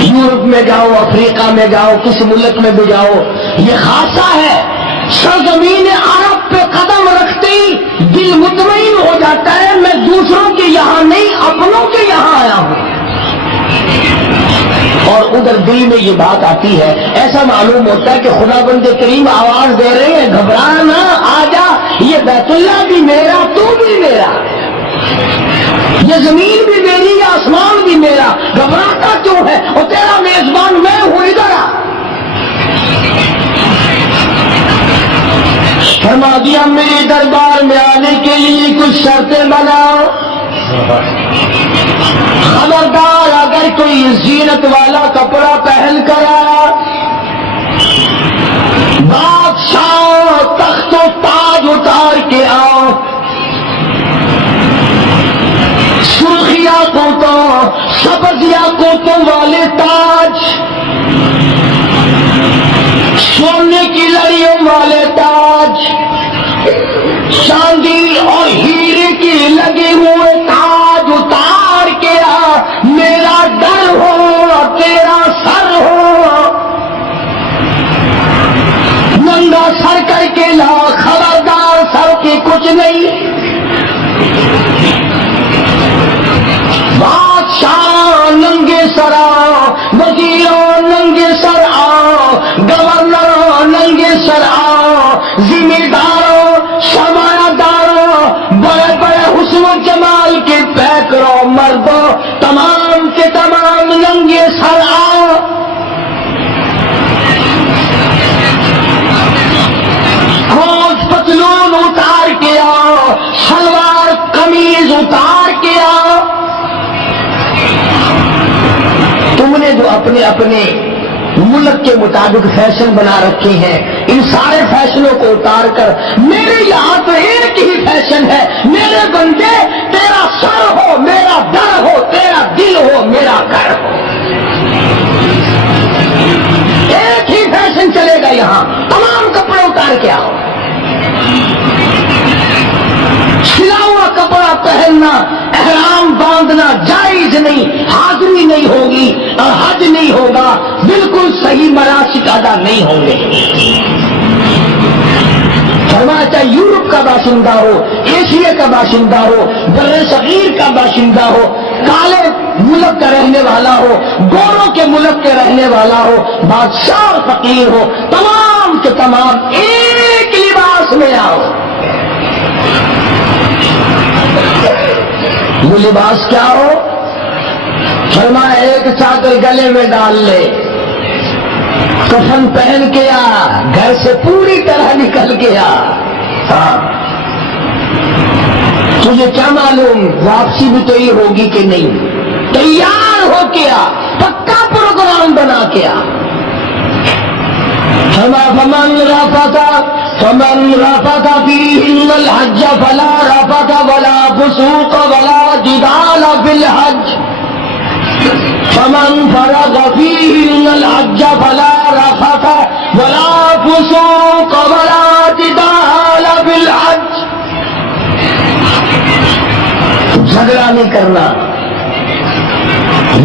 یورپ میں جاؤ، افریقہ میں جاؤ، کسی ملک میں بھی جاؤ، یہ خاصہ ہے، سرزمین عرب پہ قدم رکھتے ہی دل مطمئن ہو جاتا ہے، میں دوسروں کے یہاں نہیں، اپنوں کے یہاں آیا ہوں۔ اور ادھر دل میں یہ بات آتی ہے، ایسا معلوم ہوتا ہے کہ خدا بند کریم آواز دے رہے ہیں، گھبرا نہ، آ جا، یہ بیت اللہ بھی میرا، تو بھی میرا، یہ زمین بھی میری، یہ آسمان بھی میرا، گھبراتا کیوں ہے، اور تیرا میزبان میں ہوں، ادھر آ۔ فرما دیا میرے دربار میں آنے کے لیے کچھ شرطیں بناؤ، خبردار اگر کوئی زینت والا کپڑا پہن کر آیا، بادشاہ تخت و تاج اتار کے آؤ، سرخیاں کوتوں، سبزیاں کوتوں والے تاج، سونے کی لڑیوں والے تاج، چاندی اور ہیرے کی لگے ہوئے تاج اتار کے آ، میرا ڈر ہو تیرا سر ہو، ننگا سر کر کے لا، خبردار سر کی کچھ نہیں، بادشاہ ننگے سر آؤ، وزیروں ننگے سر آؤ، گورنر ننگے سر آؤ، ذمہ داروں، سرمایہ داروں، بڑے بڑے حسن و جمال کے پیکروں، مردوں، تمام کے تمام ننگے سر آؤ۔ کوٹ پتلون اتار کے آؤ، شلوار قمیض اتار کے آؤ۔ تم نے جو اپنے اپنے ملک کے مطابق فیشن بنا رکھے ہیں، ان سارے فیشنوں کو اتار کر میرے یہاں تو ایک ہی فیشن ہے، میرے بندے، تیرا سر ہو، میرا در ہو، تیرا دل ہو، میرا گھر ہو، ایک ہی فیشن چلے گا یہاں، تمام کپڑے اتار کے آؤ۔ سلا ہوا کپڑا پہننا، احرام باندھنا جائز نہیں، حاضری نہیں ہوگی اور حج نہیں ہوگا، بالکل صحیح مناسک ادا نہیں ہوں گے۔ فرمایا چاہے یورپ کا باشندہ ہو، ایشیا کا باشندہ ہو، بر صغیر کا باشندہ ہو، کالے ملک کا رہنے والا ہو، گوروں کے ملک کے رہنے والا ہو، بادشاہ اور فقیر ہو، تمام کے تمام ایک لباس میں آؤ۔ وہ لباس کیا ہو؟ فرمایا ایک چادر گلے میں ڈال لے، کفن پہن کے آ، گھر سے پوری طرح نکل کے آ۔ ہاں، تجھے کیا معلوم واپسی بھی تو یہ ہوگی کہ نہیں، تیار ہو کے آ، پکا پروگرام بنا کے آ۔ فمن رفث فيهن الحج فلا رفث ولا فسوق ولا جدال في الحج فمن فرغ فيهن الحج فلا رفث ولا فسوق ولا جدال في الحج۔ جھگڑا نہیں کرنا،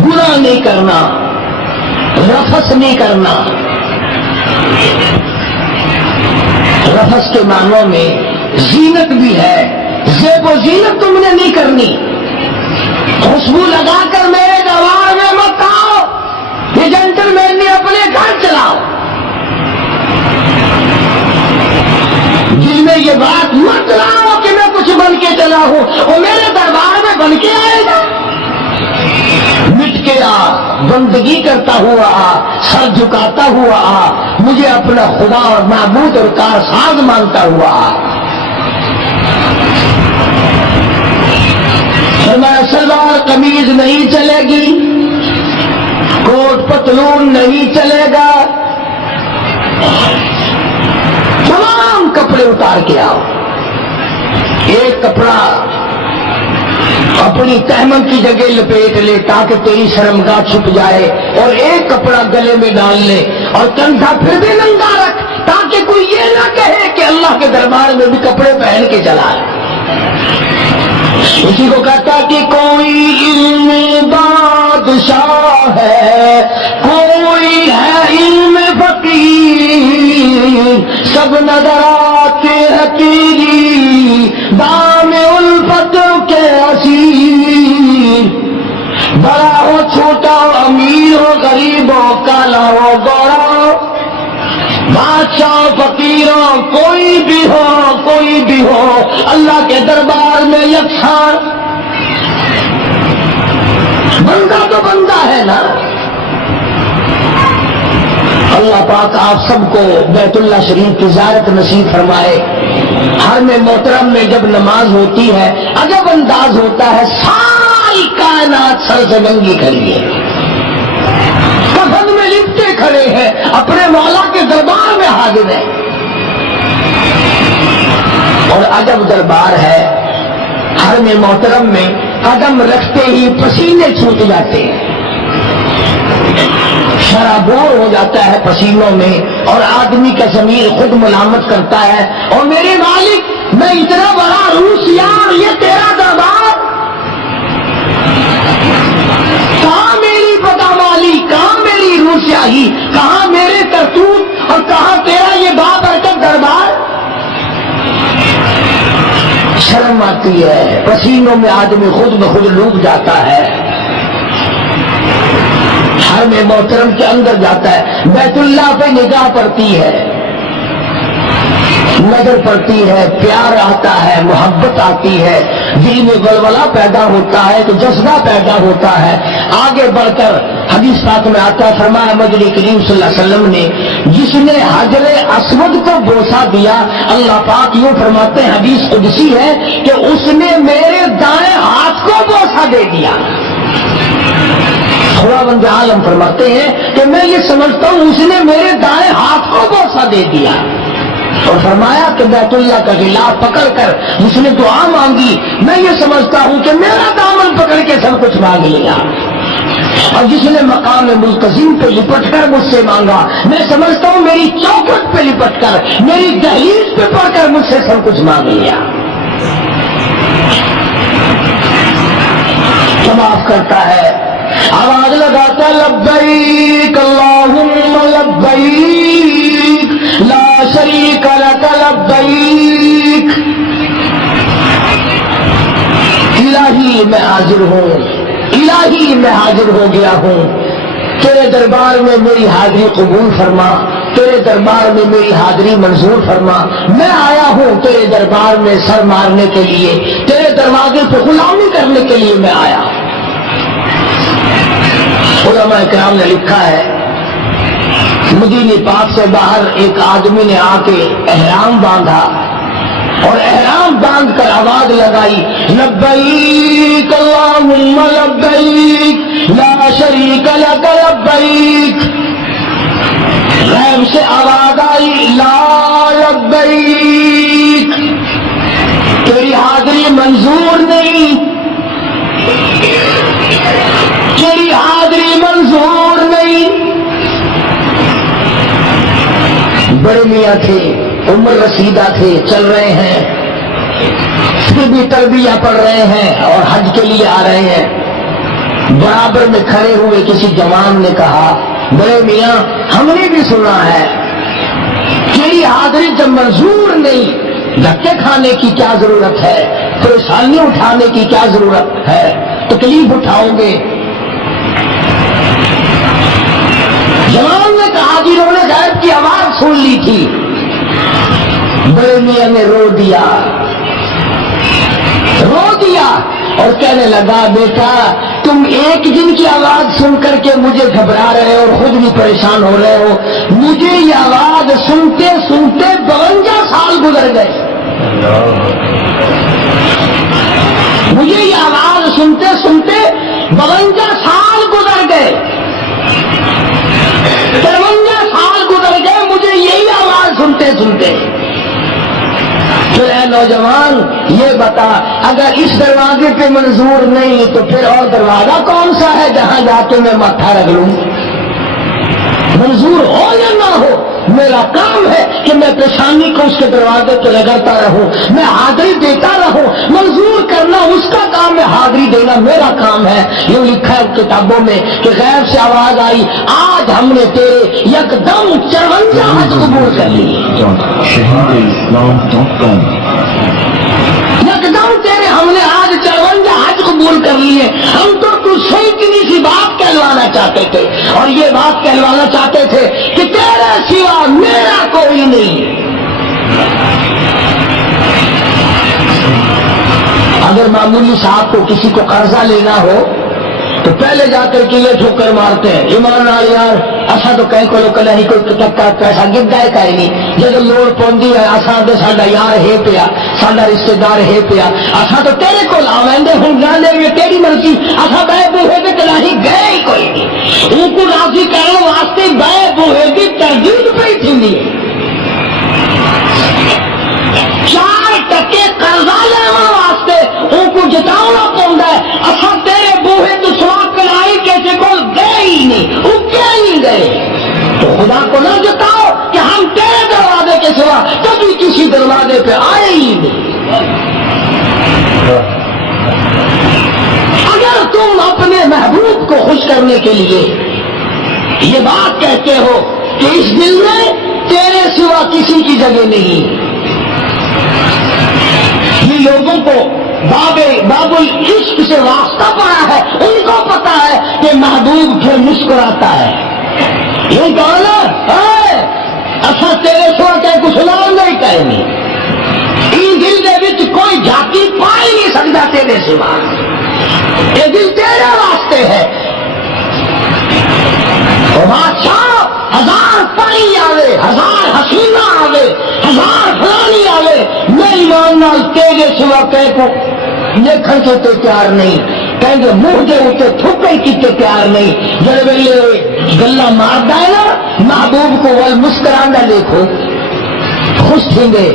گناہ نہیں کرنا، رفث نہیں کرنا۔ رفث کے معنوں میں زینت بھی ہے، زیب و زینت تم نے نہیں کرنی، خوشبو لگا کر میرے دربار میں مت آؤ، یہ جنٹل مین نے اپنے گھر چلاؤ۔ دل میں یہ بات مت لاؤ کہ میں کچھ بن کے چلا ہوں، وہ میرے دربار میں بن کے آئے گا۔ مٹ کے آ، بندہ بندگی کرتا ہوا آ، سر جھکاتا ہوا آ، مجھے اپنا خدا اور معبود اور کارساز مانتا ہوا آ۔ فرمایا سلوار قمیض نہیں چلے گی، کوٹ پتلون نہیں چلے گا، تمام کپڑے اتار کے آؤ، ایک کپڑا اپنی تہمن کی جگہ لپیٹ لے تاکہ تیری شرمگاہ چھپ جائے، اور ایک کپڑا گلے میں ڈال لے اور کندھا پھر بھی ننگا رکھ تاکہ کوئی یہ نہ کہے کہ اللہ کے دربار میں بھی کپڑے پہن کے چلا ہے۔ اسی کو کہتا کہ کوئی علم بادشاہ ہے، کوئی ہے علم فقیر، سب نظر آتے حقیری دام الفت کے اسیر، بڑا ہو چھوٹا ہو امیر ہو غریب ہو کالا ہو گورا ہو، بادشاہ فقیروں کوئی بھی ہو اللہ کے دربار میں یکساں، بندہ تو بندہ ہے نا۔ اللہ پاک آپ سب کو بیت اللہ شریف کی زیارت نصیب فرمائے۔ ہر میں محترم میں جب نماز ہوتی ہے عجب انداز ہوتا ہے، ساری کائنات سر سے ننگی کھڑی ہے، کفن میں لپٹے کھڑے ہیں، اپنے مولا کے دربار میں حاضر ہیں، اور عجب دربار ہے۔ ہر میں محترم میں قدم رکھتے ہی پسینے چھوٹ جاتے ہیں، شرابور ہو جاتا ہے پسینوں میں، اور آدمی کا ضمیر خود ملامت کرتا ہے، اور میرے مالک میں اتنا بڑا روسیار، یہ تیرا دربار، کہاں میری بدامالی، کہاں میری روسیاہی، کہاں میرے کرتوت، اور کہاں تیرا یہ بابرکت دربار۔ شرم آتی ہے، پسینوں میں آدمی خود بخود ڈوب جاتا ہے۔ ہر میں محترم کے اندر جاتا ہے، بیت اللہ پہ نگاہ پڑتی ہے، نظر پڑتی ہے، پیار آتا ہے، محبت آتی ہے، دل میں ولولہ پیدا ہوتا ہے تو جذبہ پیدا ہوتا ہے۔ آگے بڑھ کر حدیث پاک میں آتا ہے، فرمایا مجری کریم صلی اللہ علیہ وسلم نے جس نے حجر اسود کو بوسہ دیا، اللہ پاک یوں فرماتے ہیں، حدیث قدسی ہے کہ اس نے میرے دائیں ہاتھ کو بوسہ دے دیا۔ خدا بند عالم فرماتے ہیں کہ میں یہ سمجھتا ہوں اس نے میرے دائیں ہاتھ کو بوسہ دے دیا، اور فرمایا کہ بیت اللہ کا غلاف پکڑ کر جس نے دعا مانگی، میں یہ سمجھتا ہوں کہ میرا دامن پکڑ کے سب کچھ مانگ لیا، اور جس نے مقام ملتزم پہ لپٹ کر مجھ سے مانگا، میں سمجھتا ہوں میری چوکھٹ پہ لپٹ کر، میری دہلیز پہ پڑھ کر مجھ سے سب کچھ مانگ لیا۔ معاف کرتا ہے، آواز لگاتا لبیک اللہم لبیک لا شریک لک لبیک، الہی میں حاضر ہوں، الہی میں حاضر ہو گیا ہوں، تیرے دربار میں میری حاضری قبول فرما، تیرے دربار میں میری حاضری منظور فرما، میں آیا ہوں تیرے دربار میں سر مارنے کے لیے، تیرے دروازے پہ غلامی کرنے کے لیے میں آیا۔ علماء کرام نے لکھا ہے، مدینے پاک سے باہر ایک آدمی نے آ کے احرام باندھا، اور احرام باندھ کر آواز لگائی لبیک اللہم لبیک لا شریک لک لبیک، غیب سے آواز آئی لا لبیک، تیری حاضری منظور نہیں، تیری حاضری منظور نہیں۔ بڑے میاں تھے، عمر رسیدہ تھے، چل رہے ہیں، پھر بھی تربیہ پڑھ رہے ہیں اور حج کے لیے آ رہے ہیں۔ برابر میں کھڑے ہوئے کسی جوان نے کہا، بڑے میاں ہم نے بھی سنا ہے تیری حاضری جب منظور نہیں، دھکے کھانے کی کیا ضرورت ہے، پریشانی اٹھانے کی کیا ضرورت ہے، تکلیف اٹھاؤ گے۔ جوان نے کہا جنہوں نے غیب کی آواز سن لی تھی۔ بڑے میاں نے رو دیا اور کہنے لگا بیٹا تم ایک دن کی آواز سن کر کے مجھے گھبرا رہے ہو اور خود بھی پریشان ہو رہے ہو، مجھے یہ آواز سنتے سنتے 52 سال گزر گئے، مجھے یہ آواز سنتے سنتے 52 سال گزر گئے، 53 سال گزر گئے مجھے یہی آواز سنتے سنتے۔ پھر اے نوجوان یہ بتا اگر اس دروازے پہ منظور نہیں تو پھر اور دروازہ کون سا ہے جہاں جا کے میں ماتھا رکھ لوں؟ منظور ہو یا نہ ہو میرا کام ہے کہ میں پیشانی کو اس کے دروازے پہ رگڑتا رہوں، میں حاضری دیتا رہوں، منظور کرنا اس کا کام ہے، حاضری دینا میرا کام ہے۔ یوں لکھا ہے کتابوں میں کہ غیب سے آواز آئی آج ہم نے تیرے یکدم 54 حج قبول کر لی، shahideislam.com یکدم تیرے ہم نے آج 54 حج قبول کر لیے۔ ہم تو تجھ سے اتنی سی بات کہلوانا چاہتے تھے اور یہ بات کہلوانا چاہتے تھے کہ تیرے سوا میرا کوئی نہیں۔ اگر معمولی صاحب کو کسی کو قرضہ لینا ہو تو پہلے جا کر کے یہ ٹھوکر مارتے ہیں ایمان نال یار اسا تو کہیں کو کلا ہی کوئی تک پیسہ گدا ہے کہیں نہیں، جب لوڑ پوندی ہے اسا تو ساڈا یار ہے پیا، ساڈا رشتہ دار ہے پیا، اسا تو تیرے کو لاوندے ہوں جانے میں تیری مرضی، اسا بے بوہے تے کلا ہی گئے ہی کوئی نہیں، ان کو راضی کرنے واسطے بے بوہے کی تردید پئی تھی۔ 4% قرضہ لینے واسطے ان کو جتاؤنا پوندا ہے، اسا تیرے بوہے تو سوا کلائی کیسے کو گئے ہی نہیں، اٹھے نہیں گئے، تو خدا کو نہ جتاؤ کہ ہم تیرے دروازے کے سوا کبھی کسی دروازے پہ آئے ہی نہیں۔ اگر تم اپنے محبوب کو خوش کرنے کے لیے یہ بات کہتے ہو کہ اس دل میں تیرے سوا کسی کی جگہ نہیں، یہ لوگوں کو باب العشق سے واسطہ پڑا ہے، ان کو پتا ہے کہ محبوب پھر مسکراتا ہے، یہ کہنا اصا تیرے سوا کہ کچھ نام نہیں کہیں، ان دل دے وچ کوئی جھاتی پا ہی نہیں سکتا تیرے سوا، یہ دل تیرے واسطے ہے۔ اور بادشاہ 1000 پانی آوے، 1000 حسینہ آوے، 1000 فلانی آوے، میں ایمان نال تیرے سوا کہہ کو لکھن کے تے تیار نہیں، کہیں گے منہ دے اتنے تھوکے کیتے تیار نہیں، جڑے ویلے گلا ماردا ہے نا محبوب کو ول مسکراندا دیکھو خوش تھیں گے،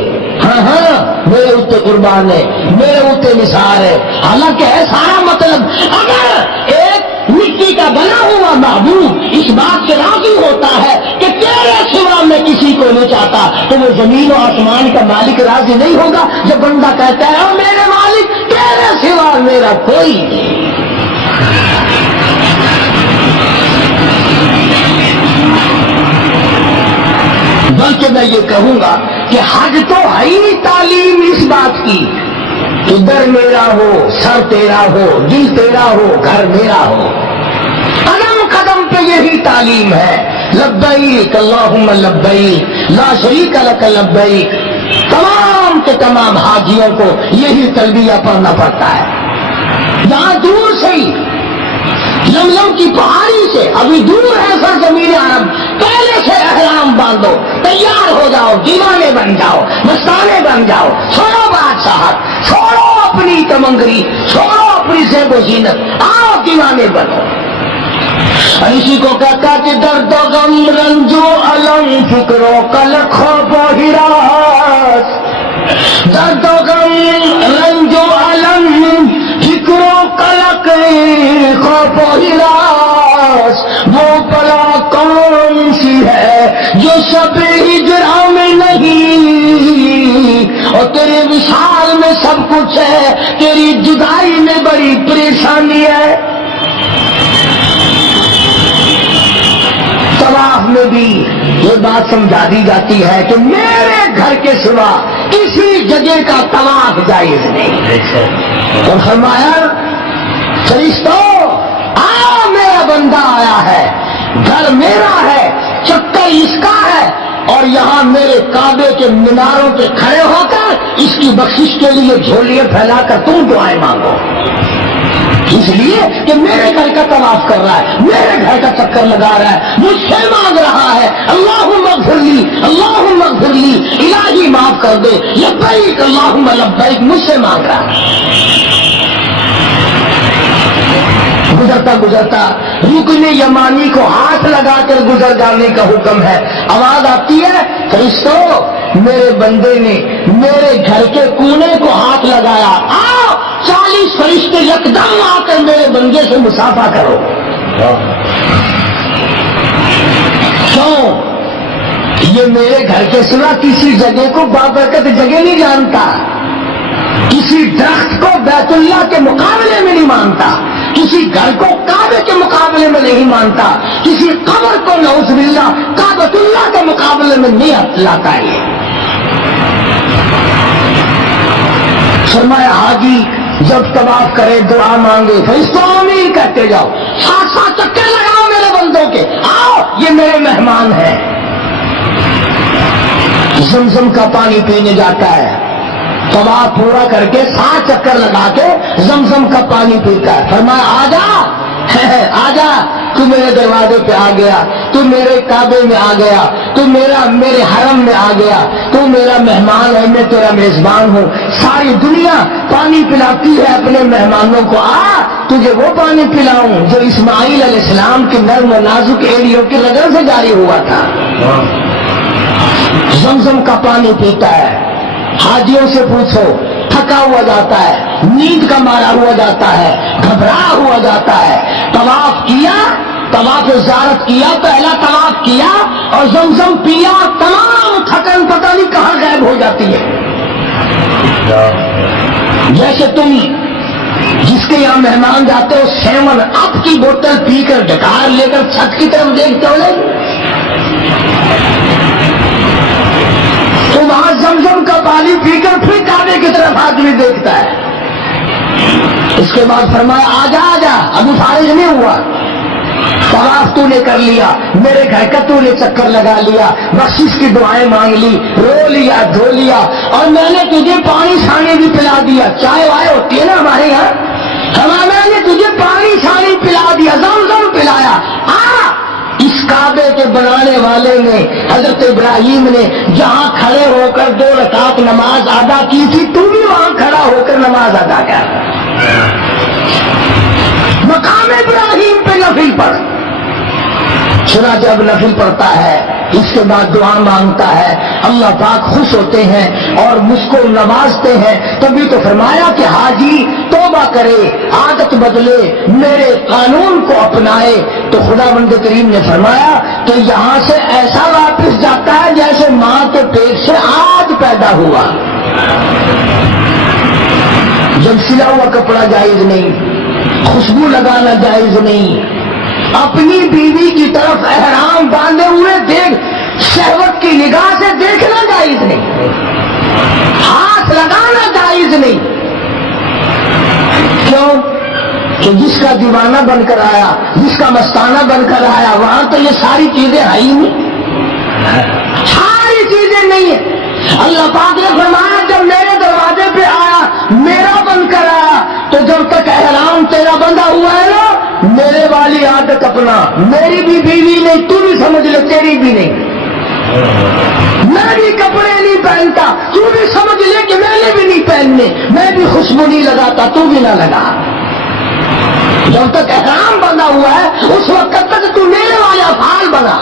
ہاں ہاں میرے اتنے قربان ہے، میرے اتنے نثار ہے، حالانکہ ہے سارا مطلب اگر ایک مٹی کا بنا ہوا محبوب اس بات سے راضی ہوتا ہے کہ تیرے سوا میں کسی کو نہیں چاہتا تو وہ زمین و آسمان کا مالک راضی نہیں ہوگا جب بندہ کہتا ہے میرے مالک تیرے سوا میرا کوئی نہیں۔ بلکہ میں یہ کہوں گا کہ حج تو ہے ہی تعلیم اس بات کی کہ در میرا ہو، سر تیرا ہو، دل تیرا ہو، گھر میرا ہو، قدم قدم پہ یہی تعلیم ہے، لبیک اللہم لبیک لا شریک لک لبیک، تمام کے تمام حاجیوں کو یہی تلبیہ پڑھنا پڑتا ہے۔ یہاں دور سے ہی لملم کی پہاڑی سے ابھی دور ہے سرزمین عرب، پہلے سے احرام باندھو، تیار ہو جاؤ، دیوانے بن جاؤ، مستانے بن جاؤ، چھوڑو بادشاہت، چھوڑو اپنی تمنگری، چھوڑو اپنی زیب و زینت، آؤ دیوانے بنو۔ اسی کو کہتا کہ درد و غم رنج و الم فکر و قلق خوف و ہراس، درد و غم رنج و الم فکر و قلق خوف و ہراس، وہ بلا کون سی ہے جو شب ہجرا میں نہیں، اور تیرے وصال میں سب کچھ ہے، تیری جدائی میں بڑی پریشانی ہے۔ طواف میں بھی یہ بات سمجھا دی جاتی ہے کہ میرے گھر کے سوا کسی جگہ کا طواف جائز نہیں، اور فرمایا فرشتوں آؤ میرا بندہ آیا ہے، گھر میرا ہے، چکر اس کا ہے، اور یہاں میرے کعبے کے میناروں پہ کھڑے ہو کر اس کی بخشش کے لیے جھولیاں پھیلا کر تم دعائیں مانگو۔ اس لیے کہ میرے گھر کا طواف کر رہا ہے، میرے گھر کا چکر لگا رہا ہے، مجھ سے مانگ رہا ہے اللہم اغفر لی، اللہم اغفر لی، الہی معاف کر دے، لبیک اللہم لبیک، مجھ سے مانگ رہا ہے۔ گزرتا گزرتا رکن یمانی کو ہاتھ لگا کر گزر جانے کا حکم ہے، آواز آتی ہے فرشتوں میرے بندے نے میرے گھر کے کونے کو ہاتھ لگایا، آؤ 40 فرشتے یکدم آ کر میرے بندے سے مصافحہ کرو۔ کیوں؟ یہ میرے گھر کے سوا کسی جگہ کو بابرکت جگہ نہیں جانتا، کسی درخت کو بیت اللہ کے مقابلے میں نہیں مانتا، کسی گھر کو کعبے کے مقابلے میں نہیں مانتا، کسی قبر کو نعوذ باللہ کعبۃ اللہ کے مقابلے میں نہیں لاتا ہے۔ فرمایا حاجی جب طواف کرے دعا مانگے فرشتوں آمین کہتے جاؤ، 7 چکر لگاؤ میرے بندوں کے، آؤ یہ میرے مہمان ہیں۔ زمزم کا پانی پینے جاتا ہے، طواف پورا کر کے 7 چکر لگا کے زمزم کا پانی پیتا ہے۔ فرمایا آجا تو میرے دروازے پہ آ گیا، تو میرے کعبے میں آ گیا، تو میرے حرم میں آ گیا، تو میرا مہمان ہے، میں تیرا میزبان ہوں۔ ساری دنیا پانی پلاتی ہے اپنے مہمانوں کو، آ تجھے وہ پانی پلاؤں جو اسماعیل علیہ السلام کی نرم و نازک ایڑیوں کی رگوں سے جاری ہوا تھا۔ زمزم کا پانی پیتا ہے، حاجیوں سے پوچھو تھکا ہوا جاتا ہے، نیند کا مارا ہوا جاتا ہے، گھبرا ہوا جاتا ہے، طواف کیا، طواف زیارت کیا، پہلا طواف کیا اور زمزم پیا، تمام تھکن پتہ نہیں کہاں غائب ہو جاتی ہے۔ جیسے تم جس کے یہاں مہمان جاتے ہو 7 اپ کی بوتل پی کر ڈکار لے کر چھت کی طرف دیکھتے ہو، تو وہاں زمزم کا پانی پی کر پھر کعبے کی طرف آدمی دیکھتا ہے۔ اس کے بعد فرمایا آجا ابو فارغ نہیں ہوا، طواف تو نے کر لیا، میرے گھر کا تو نے چکر لگا لیا، بخشش کی دعائیں مانگ لی، رو لیا، دھو لیا، اور میں نے تجھے پانی چھانے بھی پلا دیا۔ چائے وائے ہوتی ہے نا ہمارے یہاں، میں نے تجھے پانی چھانے پلا دیا، زمزم پلایا۔ اس کعبے کے بنانے والے نے حضرت ابراہیم نے جہاں کھڑے ہو کر 2 رکعت نماز ادا کی تھی، تو بھی وہاں کھڑا ہو کر نماز ادا کر، مقام ابراہیم پہ نفل پڑھ۔ سنا جب نفل پڑھتا ہے اس کے بعد دعا مانگتا ہے، اللہ پاک خوش ہوتے ہیں اور مجھ کو نوازتے ہیں۔ تبھی تو فرمایا کہ حاجی توبہ کرے، عادت بدلے، میرے قانون کو اپنائے، تو خدا بند کریم نے فرمایا کہ یہاں سے ایسا واپس جاتا ہے جیسے ماں کے پیٹ سے آج پیدا ہوا۔ جب سلا ہوا کپڑا جائز نہیں، خوشبو لگانا جائز نہیں، اپنی بیوی کی طرف احرام باندھے ہوئے دیکھ شہوت کی نگاہ سے دیکھنا جائز نہیں، ہاتھ لگانا جائز نہیں۔ کیوں؟ کہ جس کا دیوانہ بن کر آیا، جس کا مستانہ بن کر آیا، وہاں تو یہ ساری چیزیں آئی نہیں، ساری چیزیں نہیں ہیں۔ اللہ پاک نے فرمایا جب میرے دروازے پہ آیا، میرا بن کر آیا، تو جب تک احرام تیرا بندھا ہوا ہے نا، میرے والی عادت اپنا، میری بھی بیوی نہیں، تو بھی سمجھ لے تیری بھی نہیں، میں بھی کپڑے نہیں پہنتا، تو بھی سمجھ لے کہ میں نے بھی نہیں پہننے، میں بھی خوشبو نہیں لگاتا، تو بھی نہ لگا۔ جب تک احرام بندھا ہوا ہے اس وقت تک تو میرے والے افعال بنا۔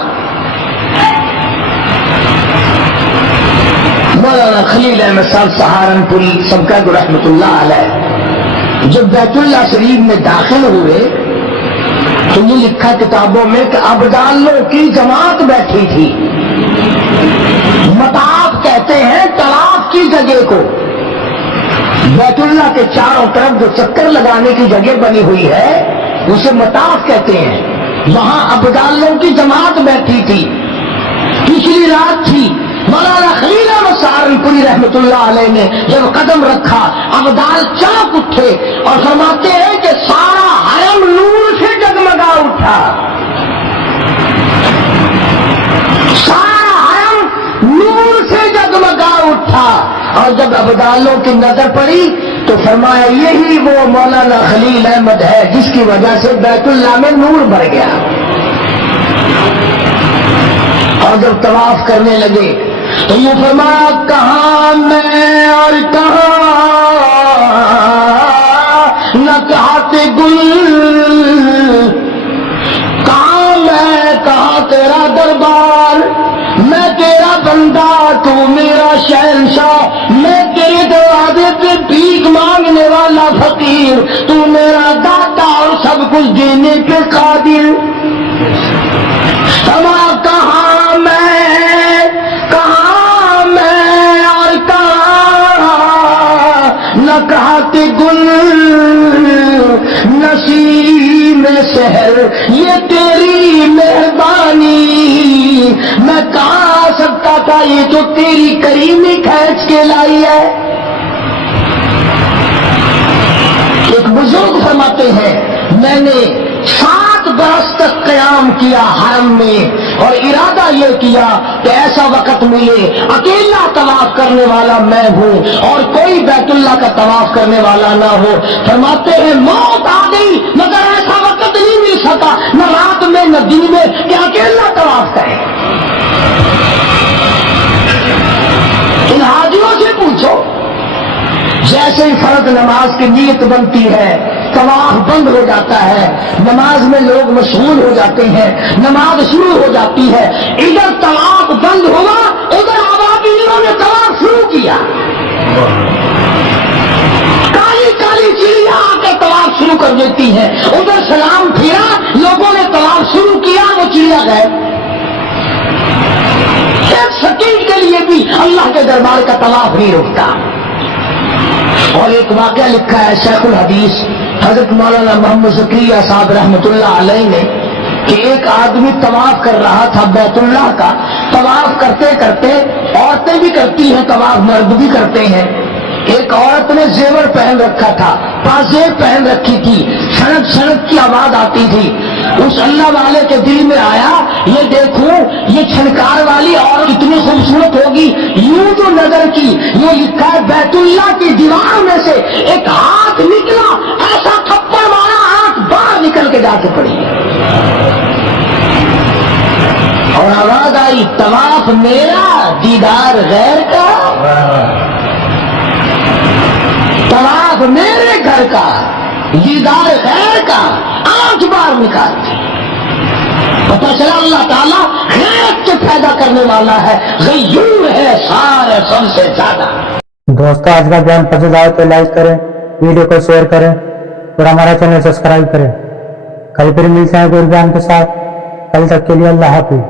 مولانا خلیل احمد صاحب سہارنپوری سب کا رحمۃ اللہ علیہ جب بیت اللہ شریف میں داخل ہوئے تو یہ لکھا کتابوں میں کہ ابدالوں کی جماعت بیٹھی تھی۔ مطاف کہتے ہیں طواف کی جگہ کو، بیت اللہ کے چاروں طرف جو چکر لگانے کی جگہ بنی ہوئی ہے اسے مطاف کہتے ہیں۔ وہاں ابدالوں کی جماعت بیٹھی تھی، پچھلی رات تھی۔ مولانا خلیل احمد سہارنپوری رحمۃ اللہ علیہ نے جب قدم رکھا، ابدال چونک اٹھے اور فرماتے ہیں کہ سارا حرم نور سے جگمگا اٹھا، سارا حرم نور سے جگمگا اٹھا۔ اور جب ابدالوں کی نظر پڑی تو فرمایا یہی وہ مولانا خلیل احمد ہے جس کی وجہ سے بیت اللہ میں نور بھر گیا. اور جب طواف کرنے لگے تو یہ فرمایا کہاں میں اور کہاں نہ کہاتے گل، کہاں میں کہاں تیرا دربار، میں تیرا بندہ تو میرا شہنشاہ، میں تیرے دروازے پہ بھیک مانگنے والا فقیر، تو میرا داتا اور سب کچھ دینے پہ قادر. کہاں میں اور کہاں نہ کہاتے گل، نسیم سحر یہ تیری مہربانی، میں کہاں آ سکتا تھا، یہ تو تیری کریمی کھینچ کے لائی ہے. ایک بزرگ فرماتے ہیں میں نے 7 برس تک قیام کیا حرم میں، اور ارادہ یہ کیا کہ ایسا وقت ملے اکیلا طواف کرنے والا میں ہوں اور کوئی بیت اللہ کا طواف کرنے والا نہ ہو. فرماتے ہیں موت آ گئی مگر ایسا وقت نہیں مل سکا، نہ رات میں نہ دن میں، کہ اکیلا طواف کرے. ان حاجیوں سے پوچھو، جیسے ہی فرض نماز کی نیت بنتی ہے طواف بند ہو جاتا ہے، نماز میں لوگ مشغول ہو جاتے ہیں، نماز شروع ہو جاتی ہے. ادھر طواف بند ہوا، ادھر عواملوں نے طواف شروع کیا. کالی کالی چڑیاں آ کے طواف شروع کر دیتی ہیں، ادھر سلام پھیرا، لوگوں نے طواف شروع کیا، وہ چڑیا گئے. ایک سیکنڈ کے لیے بھی اللہ کے دربار کا طواف نہیں رکتا. اور ایک واقعہ لکھا ہے شیخ الحدیث حضرت مولانا محمد زکریا صاحب رحمۃ اللہ علیہ نے کہ ایک آدمی طواف کر رہا تھا بیت اللہ کا. طواف کرتے کرتے عورتیں بھی کرتی ہیں طواف، مرد بھی کرتے ہیں. ایک عورت نے زیور پہن رکھا تھا، پازیب پہن رکھی تھی، سڑک سڑک کی آواز آتی تھی. اس اللہ والے کے دل میں آیا یہ دیکھوں یہ چھنکار والی عورت کتنی خوبصورت ہوگی. یوں جو نظر کی، یہ لکھا ہے بیت اللہ کی دیوار میں سے ایک ہاتھ نکلا، ایسا تھپڑ مارا ہاتھ باہر نکل کے جا کے پڑی، اور آواز آئی طواف میرا دیدار غیر کا، طواف میرے گھر کا دیدار غیر کا. 8 بار نکالتی. پتہ چلا اللہ تعالیٰ غیرت سے پیدا کرنے والا ہے، غیور ہے سارے سب سے زیادہ. دوستوں آج کا بیان پسند آئے تو لائک کریں، ویڈیو کو شیئر کریں اور ہمارا چینل سبسکرائب کریں. کل پھر ملتے ہیں کوئی بیان کے ساتھ. کل تک کے لیے اللہ حافظ.